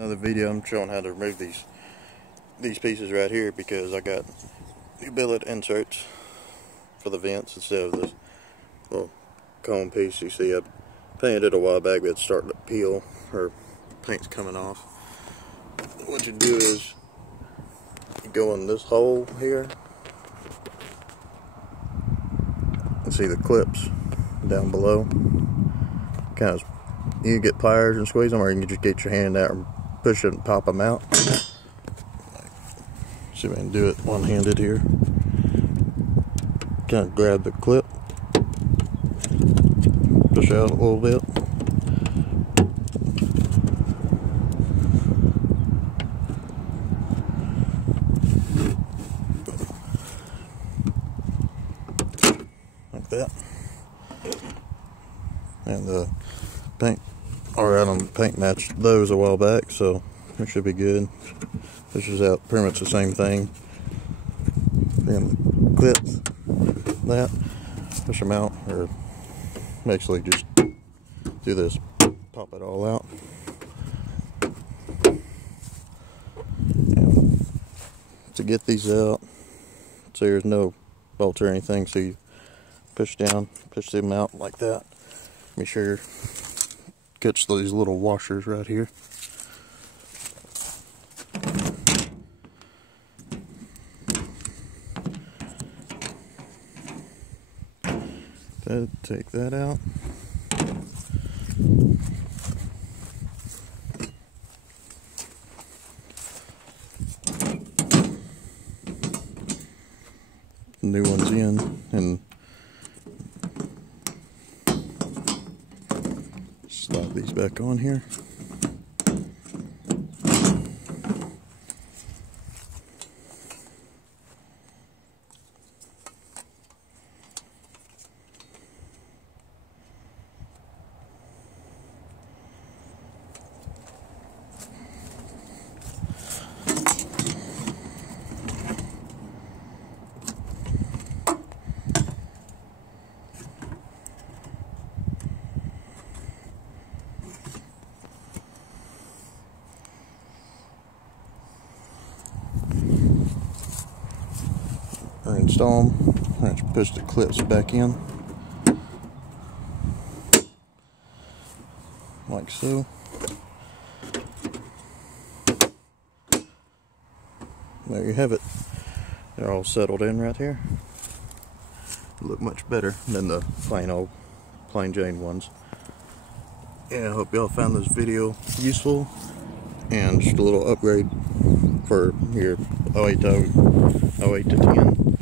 Another video. I'm showing how to remove these pieces right here because I got new billet inserts for the vents instead of this little cone piece you see. I painted it a while back, but it's starting to peel, or paint's coming off. What you do is you go in this hole here and see the clips down below. Kind of, you can get pliers and squeeze them, or you can just get your hand out and push it and pop them out. See if I can do it one-handed here. Kind of grab the clip, push out a little bit. Like that. And the paint, paint matched those a while back, so it should be good. This is out pretty much the same thing. Then the clips, that, push them out, or basically just do this, pop it all out. And to get these out, so there's no bolts or anything, so you push down, push them out like that. Make sure you catch these little washers right here. Take that out. New ones in, and slide these back on here. Install them. Let's push the clips back in, like so. There you have it. They're all settled in right here. Look much better than the plain Jane ones. Yeah, I hope y'all found this video useful, and just a little upgrade for your 08 to 10.